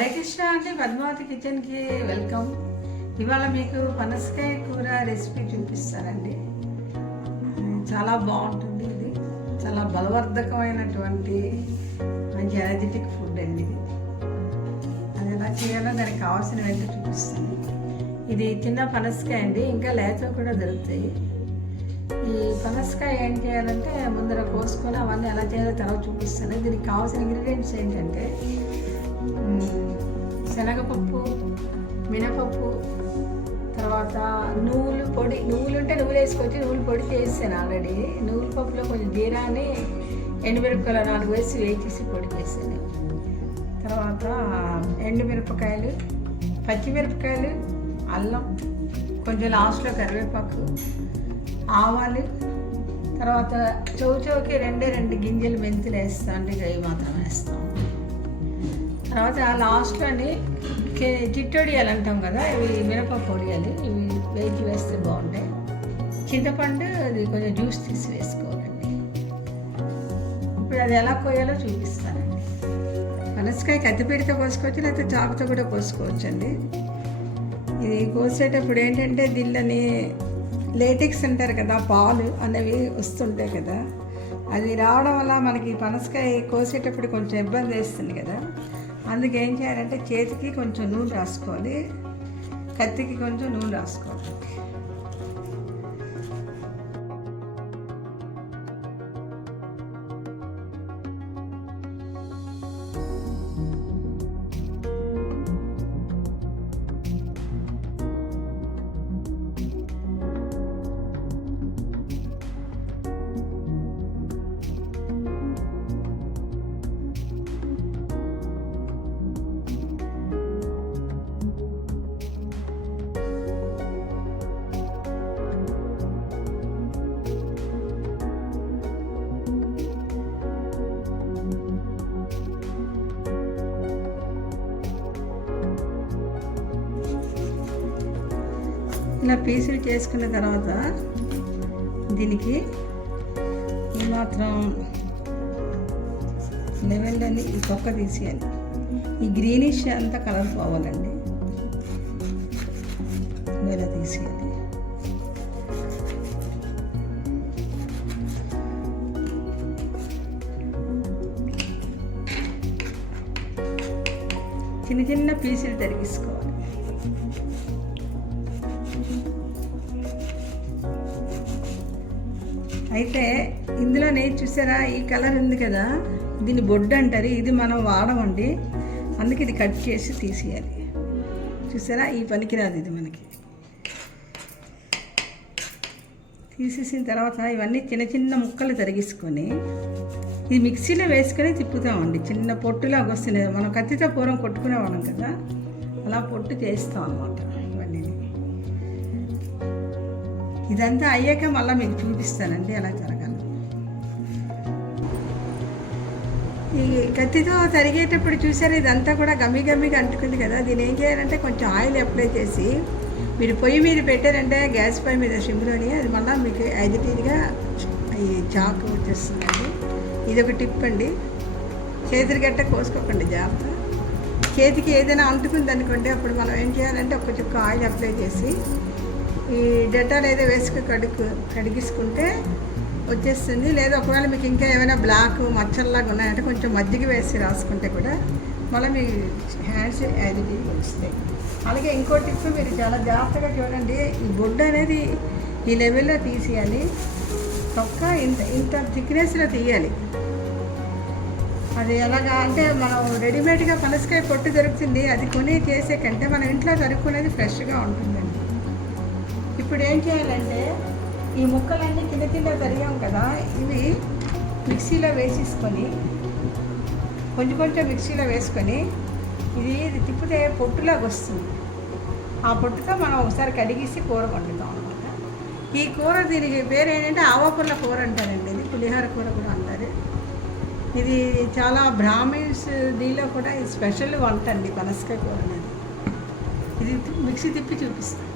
హరే కృష్ణ అండి, పద్మావతి కిచెన్కి వెల్కమ్. ఇవాళ మీకు పనసకాయ కూర రెసిపీ చూపిస్తానండి. చాలా బాగుంటుంది. ఇది చాలా బలవర్ధకమైనటువంటి మంచి ఎనర్జెటిక్ ఫుడ్ అండి. ఇది అది ఎలా చేయాలో దానికి కావాల్సిన వెంట చూపిస్తాను. ఇది చిన్న పనసకాయ అండి, ఇంకా లేత కూడా దొరుకుతాయి. ఈ పనసకాయ ఏం చేయాలంటే ముందర కోసుకొని అవన్నీ ఎలా చేయాలో తర్వాత చూపిస్తాను. దీనికి కావాల్సిన ఇంగ్రీడియంట్స్ ఏంటంటే శనగపప్పు, మినపప్పు, తర్వాత నువ్వులు పొడి. నువ్వులు ఉంటే నువ్వులు వేసుకోవచ్చు, నువ్వులు పొడి చేసాను ఆల్రెడీ. నువ్వుల పప్పులో కొంచెం జీరాని ఎండుమిరపకాయలు 4 వేసి వేసేసి పొడి చేసాను. తర్వాత ఎండుమిరపకాయలు, పచ్చిమిరపకాయలు, అల్లం, కొంచెం లాస్ట్లో కరివేపాకు, ఆవాలు, తర్వాత చౌచౌకి 2 గింజలు మెంతులు వేస్తాం అంటే అవి మాత్రం వేస్తాం. తర్వాత లాస్ట్లోని చిట్టొడియాలు అంటాం కదా, ఇవి మినపప్పు వడియాలు, ఇవి వేసి వేస్తే బాగుంటాయి. చింతపండు అది కొంచెం జ్యూస్ తీసి వేసుకోవాలండి. ఇప్పుడు అది ఎలా కోయాలో చూపిస్తానండి. పనసకాయ కత్తిపీటతో కోసుకోవచ్చు, లేకపోతే చాకుతో కూడా కోసుకోవచ్చు అండి. ఇది కోసేటప్పుడు ఏంటంటే దీనిని లేటెక్స్ అంటారు కదా, పాలు అనేవి వస్తుంటాయి కదా, అది రావడం వల్ల మనకి పనసకాయ కోసేటప్పుడు కొంచెం ఇబ్బంది వేస్తుంది కదా. అందుకే ఏం చేయాలంటే చేతికి కొంచెం నూనె రాసుకోవాలి, కత్తికి కొంచెం నూనె రాసుకోవాలి. ఇలా పీసులు చేసుకున్న తర్వాత దీనికి ఏమాత్రం లెవెల్లోని ఈ తొక్క తీసేయాలి. ఈ గ్రీనిష్ అంతా కలర్ పోవాలండి, ఇలా తీసేయాలి. చిన్న చిన్న పీసులు తరిగేసుకోవాలి. అయితే ఇందులో నేను చూసారా, ఈ కలర్ ఉంది కదా, దీన్ని బొడ్డు అంటారు. ఇది మనం వాడమండి, అందుకే ఇది కట్ చేసి తీసేయాలి. చూసారా, ఈ పనికిరాదు. ఇది మనకి తీసేసిన తర్వాత ఇవన్నీ చిన్న చిన్న ముక్కలు తరిగేసుకొని ఇది మిక్సీలో వేసుకొని తిప్పుతామండి. చిన్న పొట్టులాగా వస్తుంది. మనం కత్తితో పూర్వం కొట్టుకునేవాళ్ళం కదా, అలా పొట్టు చేస్తాం అన్నమాట. ఇవన్నీ ఇదంతా అయ్యాక మళ్ళీ మీకు చూపిస్తానండి ఎలా జరగాలి. ఈ కత్తితో తరిగేటప్పుడు చూసారు, ఇదంతా కూడా గమ్మిగా అంటుకుంది కదా. దీన్ని ఏం చేయాలంటే కొంచెం ఆయిల్ అప్లై చేసి మీరు పొయ్యి మీద పెట్టారంటే గ్యాస్ పొయ్యి మీద సిమ్లోని, అది మళ్ళీ మీకు యాజిటీగా ఈ చాకు వచ్చేస్తుందండి. ఇది ఒక టిప్ అండి. చేతులు గట్ట కోసుకోకండి, జాగ్రత్త. చేతికి ఏదైనా అంటుకుంది అనుకోండి, అప్పుడు మనం ఏం చేయాలంటే ఒక చుక్క ఆయిల్ అప్లై చేసి ఈ డెటాల్ ఏదో వేసుకు కడిగించుకుంటే వచ్చేస్తుంది. లేదా ఒకవేళ మీకు ఇంకా ఏమైనా బ్లాక్ మచ్చల్లాగా ఉన్నాయంటే కొంచెం మజ్జిగ వేసి రాసుకుంటే కూడా మళ్ళీ మీ హ్యాండ్స్ యాజిటీగా వస్తాయి. అలాగే ఇంకో టిప్, మీరు చాలా జాగ్రత్తగా చూడండి. ఈ బొడ్డు అనేది ఈ లెవెల్లో తీసేయాలి. తొక్క ఇంత థిక్నెస్లో తీయాలి. అది ఎలాగా అంటే మనం రెడీమేడ్గా పనసకాయ పొట్టు దొరుకుతుంది, అది కొని చేసే కంటే మనం ఇంట్లో దొరుకునేది ఫ్రెష్గా ఉంటుందండి. ఇప్పుడు ఏం చేయాలంటే ఈ ముక్కలన్నీ చిన్న చిన్న తరిగాం కదా, ఇవి మిక్సీలో వేసేసుకొని కొంచెం మిక్సీలో వేసుకొని ఇది తిప్పితే పొట్టులాగా వస్తుంది. ఆ పొట్టుతో మనం ఒకసారి కడిగేసి కూర వండుతాం అనమాట. ఈ కూర దీనికి పేరు ఏంటంటే ఆవపుల్ల కూర అంటారండి. ఇది పులిహోర కూర కూడా అంటారు. ఇది చాలా బ్రాహ్మిన్స్ దీనిలో కూడా ఇది స్పెషల్ వంట అండి, పనసకాయ కూర అనేది. ఇది మిక్సీ తిప్పి చూపిస్తాం.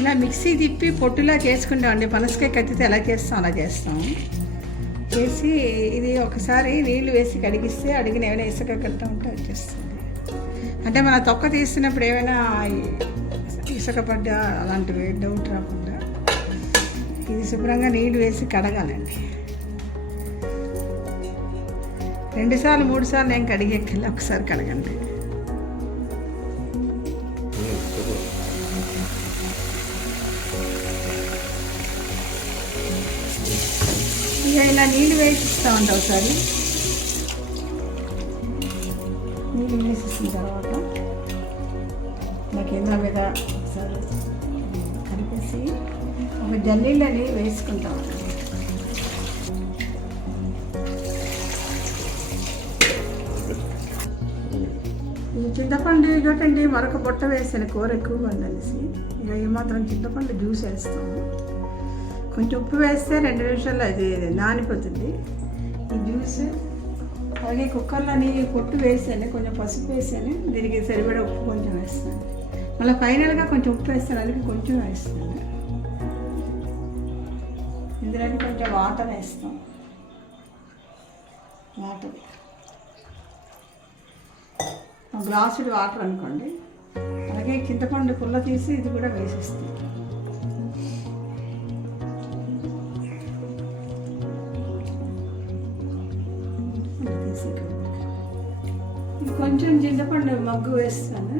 ఇలా మిక్సీ తిప్పి పొట్టులా చేసుకుంటామండి. పనసకాయ కత్తితో ఎలా చేస్తాం అలా చేస్తాం. చేసి ఇది ఒకసారి నీళ్లు వేసి కడిగిస్తే అడిగిన ఏమైనా ఇసుక కట్ట ఉంటే వచ్చేస్తుంది. అంటే మన తొక్క తీస్తున్నప్పుడు ఏమైనా ఇసుక పడ్డ అలాంటివి డౌట్ రాకుండా ఇది శుభ్రంగా నీళ్లు వేసి కడగాలండి. 2 సార్లు 3 సార్లు నేను కడిగెక్కిల్లి ఒకసారి కడగండి. ఇక ఇలా నీళ్ళు వేసిస్తూ ఉంటాం. ఒకసారి నీళ్ళు వేసేసిన తర్వాత ఇలా కింద మీద ఒకసారి కలిపేసి ఒక జల్లీలని వేసుకుంటాం. ఈ చింతపండు ఇగోటండి మరొక బుట్ట వేసాను కూర ఎక్కువగా ఉందనేసి. ఇక ఏమాత్రం చింతపండు జ్యూస్ వేస్తాము. కొంచెం ఉప్పు వేస్తే 2 నిమిషాల్లో అది నానిపోతుంది ఈ జ్యూస్. అలాగే కుక్కర్లోని పొట్టు వేసాను, కొంచెం పసుపు వేసాను, దీనికి సరిపడా ఉప్పు కొంచెం వేస్తాను. మళ్ళీ ఫైనల్గా కొంచెం ఉప్పు వేస్తాను, అందుకే కొంచెం వేస్తాను. ఇందులోకి కొంచెం వాటర్ వేస్తాం. వాటర్ గ్లాసుడు వాటర్ అనుకోండి. అలాగే చింతపండు పుల్ల తీసి ఇది కూడా వేసేస్తాం. కొంచెం చింతపండు మగ్గు వేస్తాను.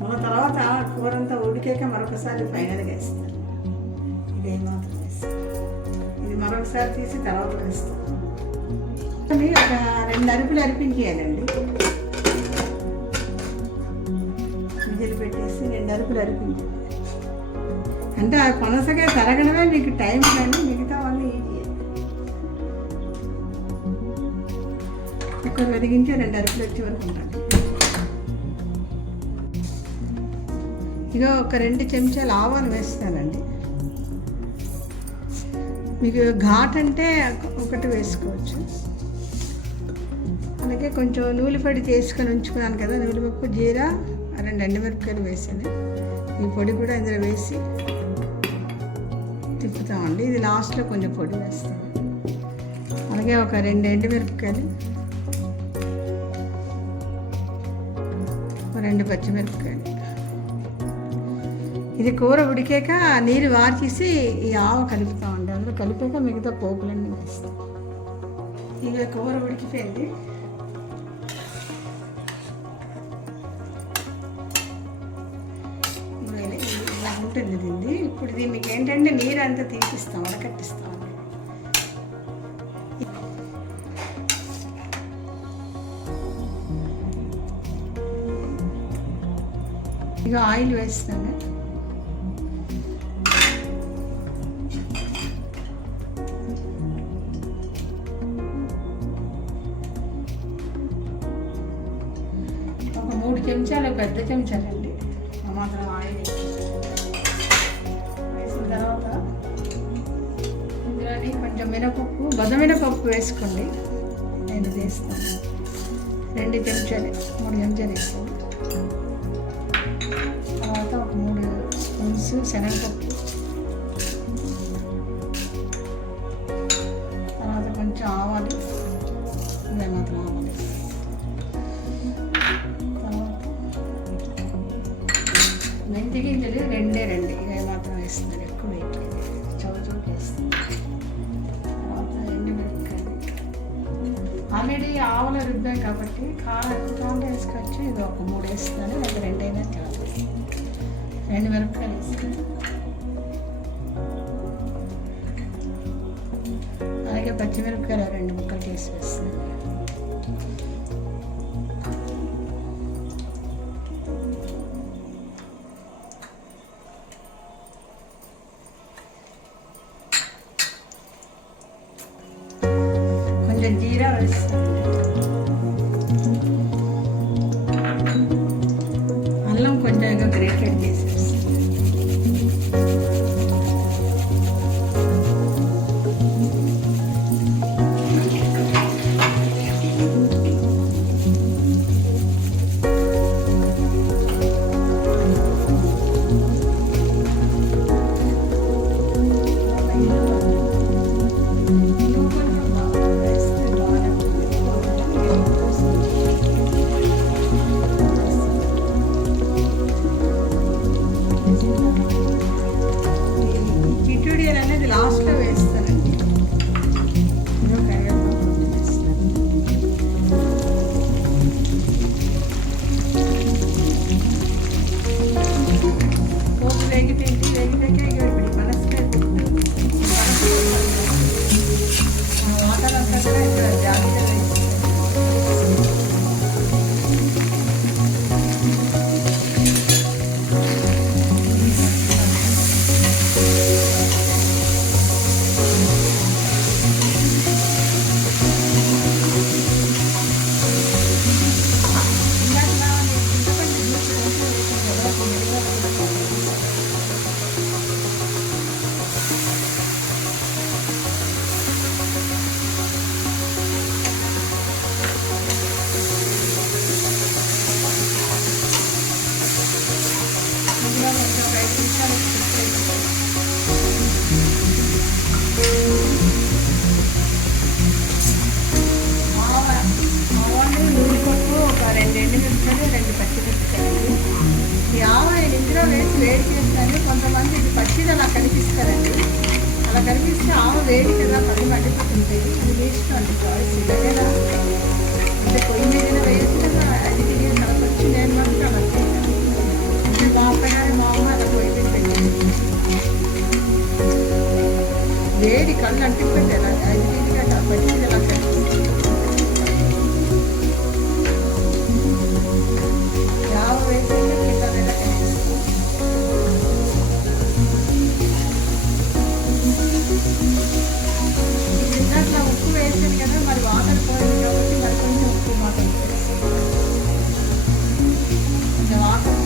మళ్ళీ తర్వాత కూర అంతా ఉడికాక మరొకసారి ఫైనల్గా వేస్తాను. ఇదే మాత్రం వేస్తాను. ఇది మరొకసారి తీసి తర్వాత వేస్తాను. ఒక 2 అరుపులు అరిపించేయాలండి. విజిల్ పెట్టేసి 2 అరుపులు అరిపించాలి. అంటే ఆ పనసగా తరగడమే మీకు టైం కానీ మిగతా వాళ్ళు ఈజీ. కుక్కర్ వెలిగించి 2 అరుపులు వచ్చే వరకు ఉండాలి. ఇక ఒక 2 చెంచాలు ఆవాలు వేస్తానండి. మీకు ఘాట్ అంటే ఒకటి వేసుకోవచ్చు. అలాగే కొంచెం నూనెపొడి చేసుకొని ఉంచుకున్నాను కదా, నూనెపప్పు, జీరా, 2 ఎండుమిరపకాయలు వేసాను. ఈ పొడి కూడా ఇందులో వేసి తిప్పుతామండి. ఇది లాస్ట్లో కొంచెం పొడి వేస్తాం. అలాగే ఒక 2 ఎండుమిరపకాయలు, 2 పచ్చిమిరపకాయలు. ఇది కూర ఉడికాక నీరు వార్చేసి ఈ ఆవ కలుపుతామండి. అందులో కలిపాక మిగతా పోపులన్నీ వేస్తాం. ఇక కూర ఉడికిపోయింది. ఇలా ఉంటుంది దీన్ని. ఇప్పుడు దీనికి ఏంటంటే నీరు అంతా తీపిస్తాం, వడకట్టిస్తాం. ఇక ఆయిల్ వేస్తాను. ఒక 3 చెంచాలు, పెద్ద చెంచాలండి ఆ మాత్రం ఆయిల్ వేసిన తర్వాత ఇందులోని కొంచెం మినపప్పు, బొద్ద వేసుకోండి. నేను వేస్తాను 2 చెంచాలు, 3 చెంచాలు వేస్తాను. తర్వాత ఒక 3 స్పూన్స్ శనగపప్పు, తర్వాత కొంచెం ఆవాలు, ఇవే మాత్రం ఆవాలు. తర్వాత మెంతి గింజలు 2 ఇవే మాత్రం వేస్తున్నారు, ఎక్కువ వేయట్లేదు, చౌచౌకి వేస్తున్నారు. తర్వాత ఎండుమిరపకాయలు, ఆల్రెడీ ఆవుల రుబ్బాం కాబట్టి కారం ఎక్కువ వేసుకోవచ్చు. ఇది ఒక 3 వేస్తాను, లేదా 2 అయినా చాలు. 2 మిరపకాయలు వేస్తాను. అలాగే పచ్చిమిరపకాయలు 2 ముక్కలు చేసి వేస్తాను. కొంచెం జీరా వేస్తాను. అల్లం కొంచెం గ్రేటెడ్ చేసేస్తాను. కూడా ఇక్కడ జాగ్రత్తగా వేసుకోవాలి. వేసి వేడి చేస్తాను. కొంతమంది ఇది పచ్చిది అలా కనిపిస్తారండి. అలా కనిపిస్తే ఆవు వేడి కదా పది మండిపోతుంటాయి. అది వేస్ట్ అండి చాయిస్. ఇలాగేనా అంటే పొయ్యి మీద వేసి కదా అది తిరిగి కలపొచ్చి నేను మాత్రం అలా చేయాలి. అంటే మా అప్పగానే మా అమ్మ అలా పొయ్యి మీద పెట్టాను. వేడి కళ్ళు అంటిపోతే అలా అది తిరిగి పచ్చిది అలా కనిపిస్తుంది. ఆవు వేసి ఉప్పు వేసాను కదా, మరి వాటర్ పోయింది కాబట్టి మరి కొంచెం ఉప్పు మాత్రం కొంచెం వాటర్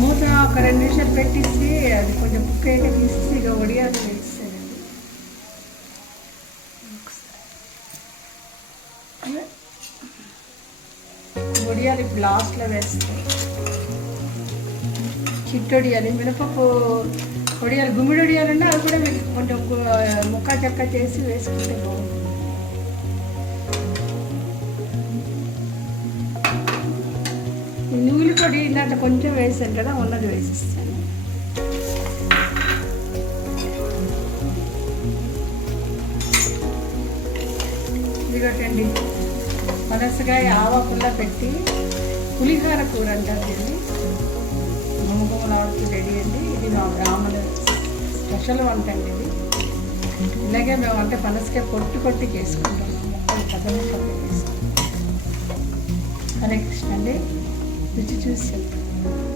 మూత ఒక 2 నిమిషాలు పెట్టిస్తే అది కొంచెం కుక్కగా తీసి ఇక వడియాలు వేస్తానండి. వడియాలు ఇప్పుడు లాస్ట్లో వేస్తాయి. చిట్టొడియాలి, మినపప్పు వడియాలు, గుమ్మిడి వడియాలు ఉంటే అవి కూడా కొంచెం ముక్క చెక్క చేసి వేసుకుంటే బాగుంటుంది. నూనె పొడి ఇందాక కొంచెం వేసాను కదా, ఉన్నది వేసిస్తాను. ఇదిగోటండి పనసకాయ ఆవాకుల్లా పెట్టి పులిహార కూర అంటారు దీన్ని. గుమగుమలాడుతూ రెడీ అండి. ఇది మా బ్రాహ్మణ స్పెషల్ వంట అండి ఇది. ఇలాగే మేము అంటే పనసకాయ కొట్టి చేసుకుంటాము. ముక్కలు పెద్ద ముక్కలు వేసుకుంటాం. హరే కృష్ణ అండి. రుచి చూసి చెప్తాను.